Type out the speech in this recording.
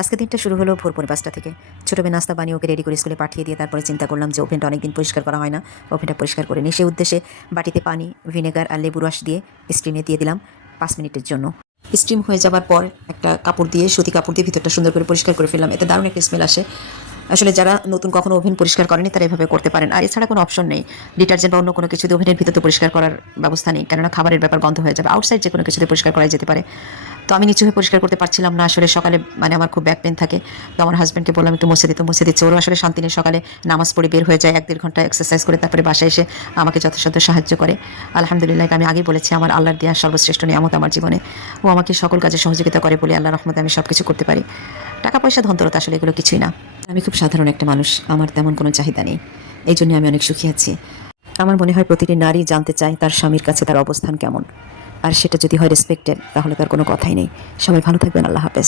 আজকে দিনটা শুরু হলো ভোর ৫:৪ থেকে। ছোট মেয়ে নাস্তা বানিয়ে ওকে রেডি করে স্কুলে পাঠিয়ে দিয়ে তারপরে চিন্তা করলাম যে ওভেনটা অনেকদিন পরিষ্কার করা হয় না, ওভেনটা পরিষ্কার করে নিই। সে উদ্দেশ্যে বাটিতে পানি, ভিনেগার আর লেবু রস দিয়ে স্টিমে দিয়ে দিলাম ৫ মিনিটের জন্য। স্টিম হয়ে যাওয়ার পর একটা কাপড় দিয়ে, সুতি কাপড় দিয়ে ভিতরটা সুন্দর করে পরিষ্কার করে ফেললাম। এতে দারুণ একটা স্মেল আসে। আসলে যারা নতুন কখনো ওভেন পরিষ্কার করেনি তারা এভাবে করতে পারেন। আর এছাড়া কোনো অপশন নেই। ডিটারজেন্ট বা অন্য কোনো কিছু দিয়ে ওভেনের ভিতর তো পরিষ্কার করার ব্যবস্থা নেই। কেননা খাবারের ব্যাপার গন্ধ হয়ে যাবে। আউটসাইড যে কোনো কিছু দিয়ে পরিষ্কার করা যেতে পারে। তো আমি নিচু হয়ে পরিষ্কার করতে পারছিলাম না। আসলে সকালে আমার খুব ব্যাক পেইন থাকে। তো আমার হাসব্যান্ডকে বললাম একটু মুছে দিতে, মুছে দিচ্ছে। ওরও আসলে শান্তি নেই। সকালে নামাজ পড়ে বের হয়ে যায় ১-১.৫ ঘন্টা এক্সারসাইজ করে তারপরে বাসায় এসে আমাকে যথাসাধ্য সাহায্য করে। আলহামদুলিল্লাহ, এটা আমি আগেই বলেছি, আমার আল্লাহর দেয়া সর্বশ্রেষ্ঠ নিয়ামত আমার জীবনে। ও আমাকে সকল কাজে সহযোগিতা করে বলে আল্লাহর রহমতে আমি সবকিছু করতে পারি। টাকা পয়সা ধনদৌলত আসলে এগুলো কিছুই না। আমি খুব সাধারণ একটা মানুষ। আমার তেমন কোনো চাহিদা নেই। এইজন্য আমি অনেক সুখী আছি। আমার মনে হয় প্রতিটি নারী জানতে চায় তার স্বামীর কাছে তার অবস্থান কেমন। আর সেটা যদি হয় রেসপেক্টেড, তাহলে তার কোনো কথাই নেই। সবাই ভালো থাকবেন। আল্লাহ হাফেজ।